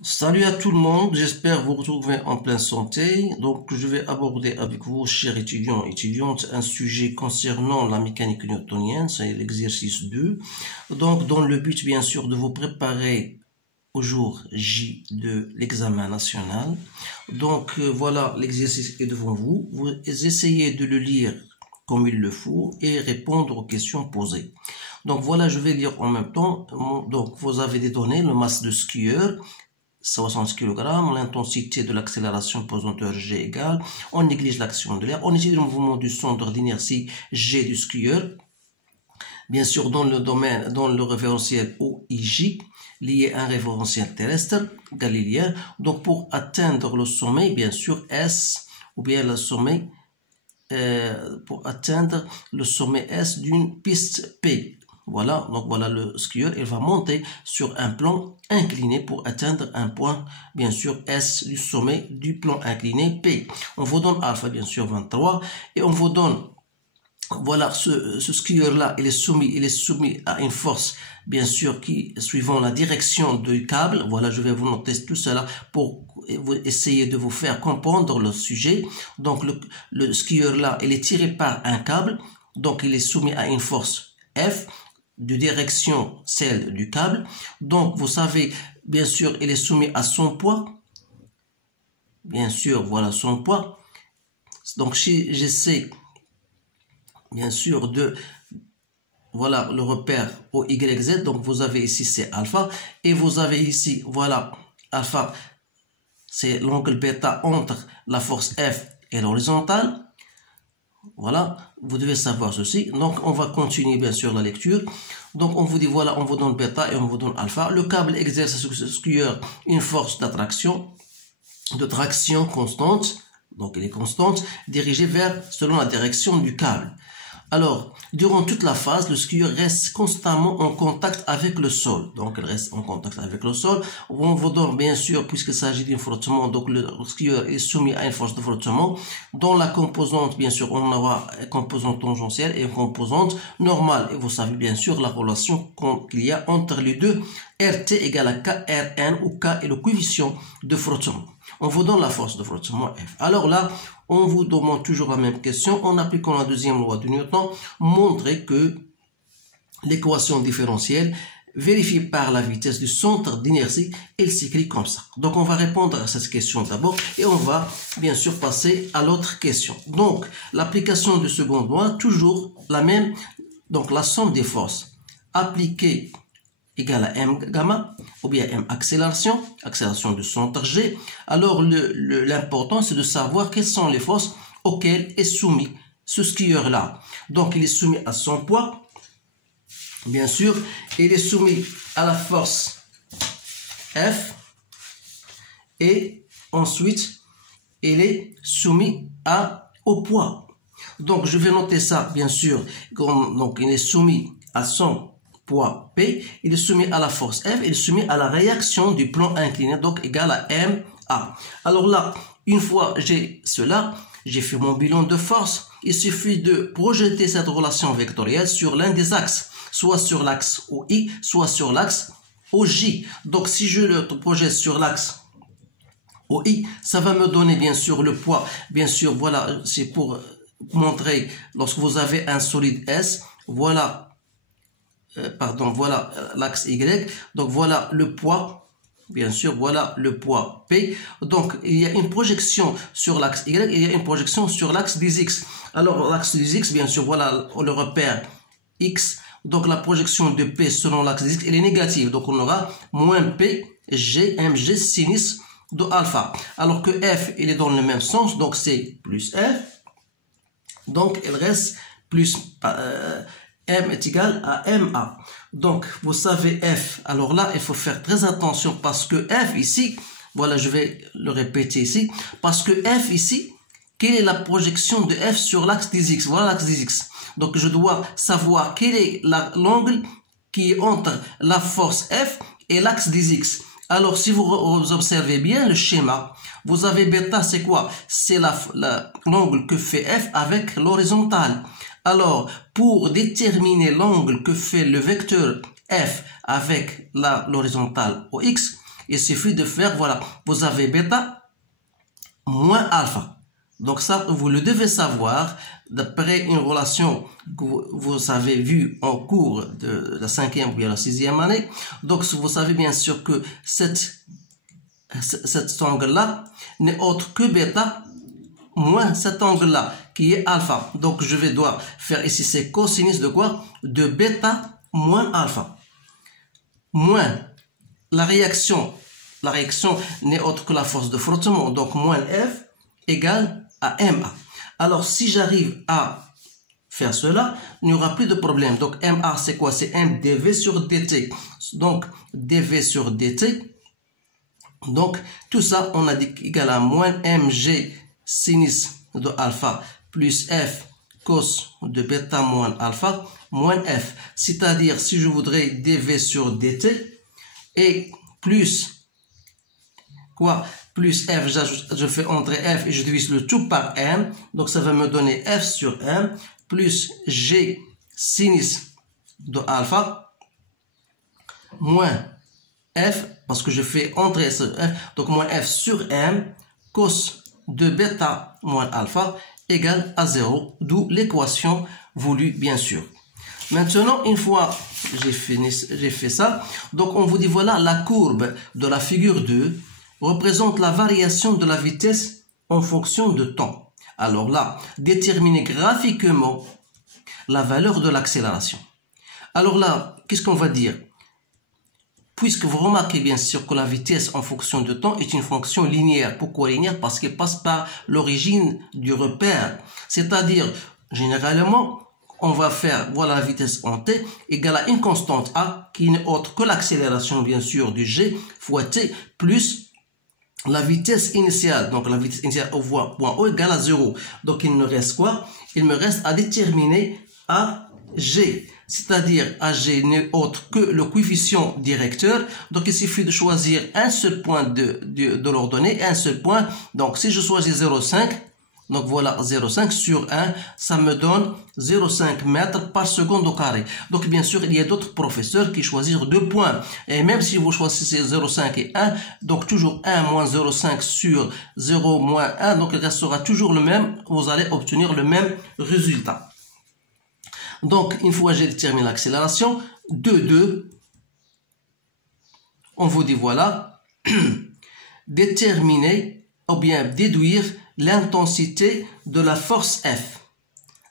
Salut à tout le monde, j'espère vous retrouver en pleine santé. Donc, je vais aborder avec vous, chers étudiants et étudiantes, un sujet concernant la mécanique newtonienne, c'est l'exercice 2. Donc, dans le but, bien sûr, de vous préparer au jour J de l'examen national. Donc, voilà, l'exercice est devant vous. Vous essayez de le lire comme il le faut et répondre aux questions posées. Donc, voilà, je vais lire en même temps. Donc, vous avez des données, le masse de skieur, 60 kg, l'intensité de l'accélération pesanteur G égale, on néglige l'action de l'air, on étudie le mouvement du centre d'inertie G du skieur, bien sûr dans le domaine, dans le référentiel OIJ, lié à un référentiel terrestre galiléen, donc pour atteindre le sommet, bien sûr S, ou bien le sommet, pour atteindre le sommet S d'une piste P. Voilà, donc voilà le skieur, il va monter sur un plan incliné pour atteindre un point, bien sûr, S du sommet du plan incliné P. On vous donne alpha, bien sûr, 23, et on vous donne, voilà, ce skieur-là, il est soumis à une force, bien sûr, qui, suivant la direction du câble, voilà, je vais vous noter tout cela pour essayer de vous faire comprendre le sujet. Donc, le skieur-là, il est tiré par un câble, donc il est soumis à une force F, de direction celle du câble. Donc, vous savez, bien sûr, il est soumis à son poids. Bien sûr, voilà son poids. Donc, si j'essaie, bien sûr, de, voilà, le repère au YZ. Donc, vous avez ici, c'est alpha. Et vous avez ici, voilà, alpha, c'est l'angle bêta entre la force F et l'horizontale. Voilà, vous devez savoir ceci. Donc, on va continuer bien sûr la lecture. Donc, on vous dit, voilà, on vous donne bêta et on vous donne alpha. Le câble exerce sur ce skieur une force d'attraction, de traction constante. Donc, elle est constante, dirigée selon la direction du câble. Alors, durant toute la phase, le skieur reste constamment en contact avec le sol. Donc, il reste en contact avec le sol. On vous donne, bien sûr, puisqu'il s'agit d'un frottement, donc le skieur est soumis à une force de frottement. Dans la composante, bien sûr, on aura une composante tangentielle et une composante normale. Et vous savez, bien sûr, la relation qu'il y a entre les deux. RT égale à KRN, où K est le coefficient de frottement. On vous donne la force de frottement F. Alors là, on vous demande toujours la même question. En appliquant la deuxième loi de Newton, montrez que l'équation différentielle vérifiée par la vitesse du centre d'inertie, elle s'écrit comme ça. Donc, on va répondre à cette question d'abord et on va bien sûr passer à l'autre question. Donc, l'application de seconde loi, toujours la même. Donc, la somme des forces appliquées égale à m gamma, ou bien m accélération du centre G. Alors, l'important, c'est de savoir quelles sont les forces auxquelles est soumis ce skieur-là. Donc, il est soumis à son poids, bien sûr. Il est soumis à la force F. Et ensuite, il est soumis au poids. Donc, je vais noter ça, bien sûr. Donc, il est soumis à son poids P, il est soumis à la force F, il est soumis à la réaction du plan incliné, donc égal à MA. Alors là, une fois j'ai cela, j'ai fait mon bilan de force, il suffit de projeter cette relation vectorielle sur l'un des axes, soit sur l'axe OI, soit sur l'axe OJ. Donc si je le projette sur l'axe OI, ça va me donner bien sûr le poids. Bien sûr, voilà, c'est pour montrer, lorsque vous avez un solide S, voilà, voilà l'axe Y, donc voilà le poids, bien sûr, voilà le poids P, donc il y a une projection sur l'axe Y et il y a une projection sur l'axe des X. Alors l'axe des X, bien sûr, voilà le repère X, donc la projection de P selon l'axe des X, elle est négative, donc on aura moins P, G, MG, sinus de alpha, alors que F, il est dans le même sens, donc c'est plus F, donc il reste plus M est égal à MA. Donc, vous savez F. Alors là, il faut faire très attention parce que F ici, voilà, je vais le répéter ici, parce que F ici, quelle est la projection de F sur l'axe des X? Voilà l'axe des X. Donc, je dois savoir quel est l'angle qui est entre la force F et l'axe des X. Alors, si vous observez bien le schéma, vous avez bêta, c'est quoi? C'est l'angle que fait F avec l'horizontale. Alors, pour déterminer l'angle que fait le vecteur F avec l'horizontale OX, il suffit de faire, voilà, vous avez bêta moins alpha. Donc ça, vous le devez savoir d'après une relation que vous avez vue en cours de la 5e ou bien la 6e année. Donc vous savez bien sûr que cet angle-là n'est autre que bêta moins cet angle-là qui est alpha. Donc je vais devoir faire ici c'est cosinus de quoi? De bêta moins alpha. Moins la réaction n'est autre que la force de frottement. Donc moins F égale à MA. Alors si j'arrive à faire cela, il n'y aura plus de problème. Donc MA c'est quoi? C'est M dV sur dt. Donc dV sur dt. Donc tout ça on a dit égal à moins mg sinus de alpha plus f cos de bêta moins alpha moins f. C'est-à-dire si je voudrais dv sur dt et plus quoi? Plus f, je fais entrer f et je divise le tout par m. Donc ça va me donner f sur m plus g sinus de alpha moins f, parce que je fais entrer ce f, donc moins f sur m cos de bêta moins alpha égale à 0, d'où l'équation voulue bien sûr. Maintenant, une fois j'ai fait ça, donc on vous dit voilà la courbe de la figure 2 représente la variation de la vitesse en fonction de temps. Alors là, déterminer graphiquement la valeur de l'accélération. Alors là, qu'est-ce qu'on va dire? Puisque vous remarquez bien sûr que la vitesse en fonction de temps est une fonction linéaire. Pourquoi linéaire? Parce qu'elle passe par l'origine du repère. C'est-à-dire, généralement, on va faire, voilà la vitesse en t égale à une constante a qui n'est autre que l'accélération bien sûr du g fois t plus la vitesse initiale. Donc la vitesse initiale au point O égale à 0. Donc il me reste quoi? Il me reste à déterminer AG. C'est-à-dire AG n'est autre que le coefficient directeur. Donc il suffit de choisir un seul point de l'ordonnée, un seul point. Donc si je choisis 0,5, donc voilà 0,5 sur 1, ça me donne 0,5 mètres par seconde au carré. Donc bien sûr, il y a d'autres professeurs qui choisissent 2 points. Et même si vous choisissez 0,5 et 1, donc toujours 1 moins 0,5 sur 0 moins 1, donc il restera toujours le même, vous allez obtenir le même résultat. Donc une fois j'ai déterminé l'accélération, 2, on vous dit voilà, déterminer ou bien déduire l'intensité de la force F.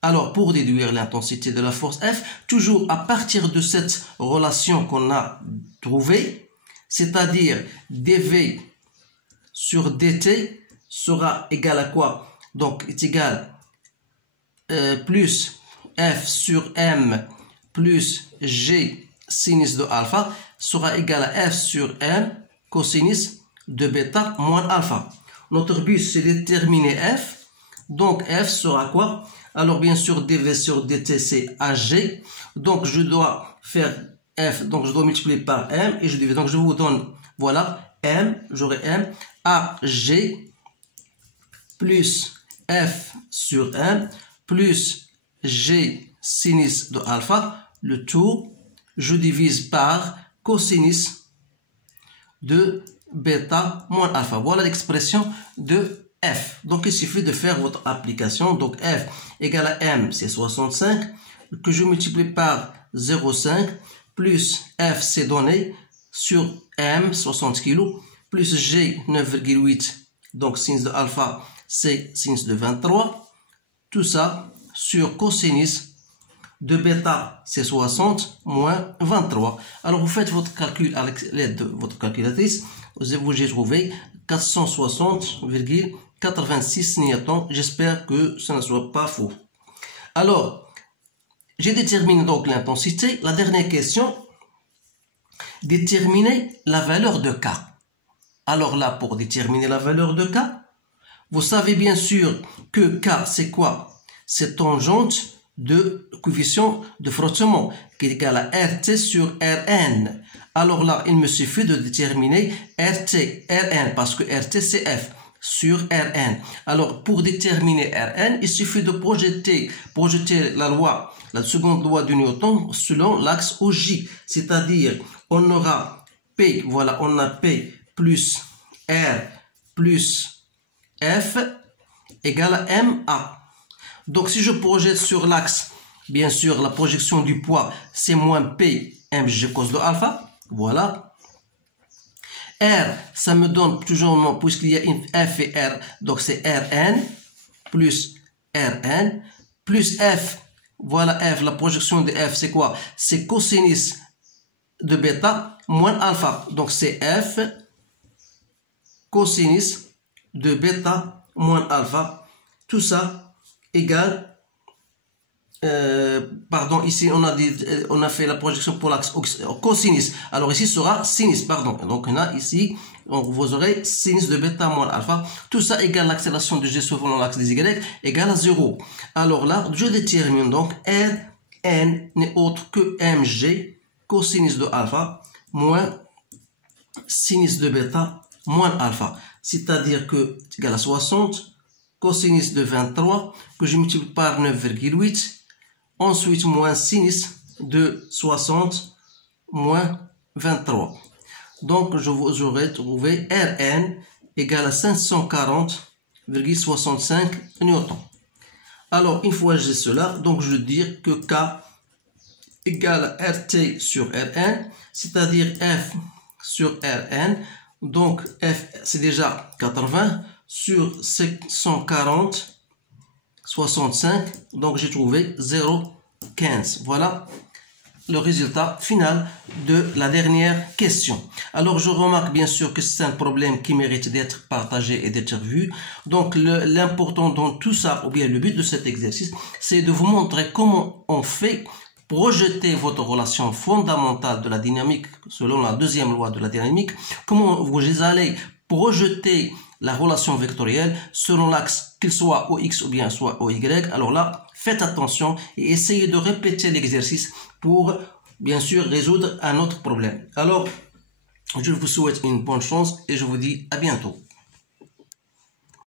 Alors, pour déduire l'intensité de la force F, toujours à partir de cette relation qu'on a trouvée, c'est-à-dire dV sur dt sera égal à quoi? Donc, est égal plus F sur M plus G sinus de alpha sera égal à F sur M cosinus de bêta moins alpha. Notre but, c'est de déterminer F. Donc, F sera quoi? Alors, bien sûr, dV sur dt, c'est AG. Donc, je dois faire F. Donc, je dois multiplier par M. Et je divise. Donc, je vous donne, voilà, M. J'aurai M. AG plus F sur M plus G sinus de alpha. Le tout, je divise par cosinus de bêta moins alpha. Voilà l'expression de F. Donc, il suffit de faire votre application. Donc, F égale à M, c'est 65, que je multiplie par 0,5, plus F, c'est donné, sur M, 60 kg, plus G, 9,8, donc sinus de alpha, c'est sinus de 23. Tout ça sur cosinus de bêta, c'est 60 moins 23. Alors, vous faites votre calcul avec l'aide de votre calculatrice. J'ai trouvé 460,86 newtons. J'espère que ce ne soit pas faux. Alors, j'ai déterminé donc l'intensité. La dernière question, déterminer la valeur de K. Alors là, pour déterminer la valeur de K, vous savez bien sûr que K, c'est quoi? C'est tangente de coefficient de frottement qui est égal à RT sur Rn. Alors là, il me suffit de déterminer RT, Rn, parce que RT c'est F sur Rn. Alors, pour déterminer Rn, il suffit de projeter la seconde loi de Newton selon l'axe OJ. C'est-à-dire, on aura P, voilà, on a P plus R plus F égale à MA. Donc si je projette sur l'axe, bien sûr, la projection du poids, c'est moins P mg cos de alpha. Voilà. R, ça me donne toujours, puisqu'il y a une F et R, donc c'est Rn plus Rn plus F. Voilà F, la projection de F, c'est quoi? C'est cosinus de bêta moins alpha. Donc c'est F cosinus de bêta moins alpha. Tout ça égale pardon, ici on a fait la projection pour l'axe cosinus, alors ici sera sinus, pardon, donc on a ici, donc vous aurez sinus de bêta moins alpha, tout ça égale l'accélération de G selon l'axe des Y égale à 0. Alors là, je détermine donc Rn n'est autre que mg cosinus de alpha moins sinus de bêta moins alpha, c'est-à-dire que c'est égal à 60 cosinus de 23 que je multiplie par 9,8. Ensuite, moins sinus de 60 moins 23. Donc, j'aurais trouvé Rn égale à 540,65 newtons. Alors, une fois que j'ai cela, donc je veux dire que K égale à RT sur Rn, c'est-à-dire F sur Rn. Donc, F, c'est déjà 80 sur 540. 65, donc j'ai trouvé 0,15. Voilà le résultat final de la dernière question. Alors je remarque bien sûr que c'est un problème qui mérite d'être partagé et d'être vu. Donc l'important dans tout ça, ou bien le but de cet exercice, c'est de vous montrer comment on fait projeter votre relation fondamentale de la dynamique selon la deuxième loi de la dynamique, comment vous allez projeter la relation vectorielle selon l'axe, qu'il soit OX ou bien soit OY. Alors là, faites attention et essayez de répéter l'exercice pour, bien sûr, résoudre un autre problème. Alors, je vous souhaite une bonne chance et je vous dis à bientôt.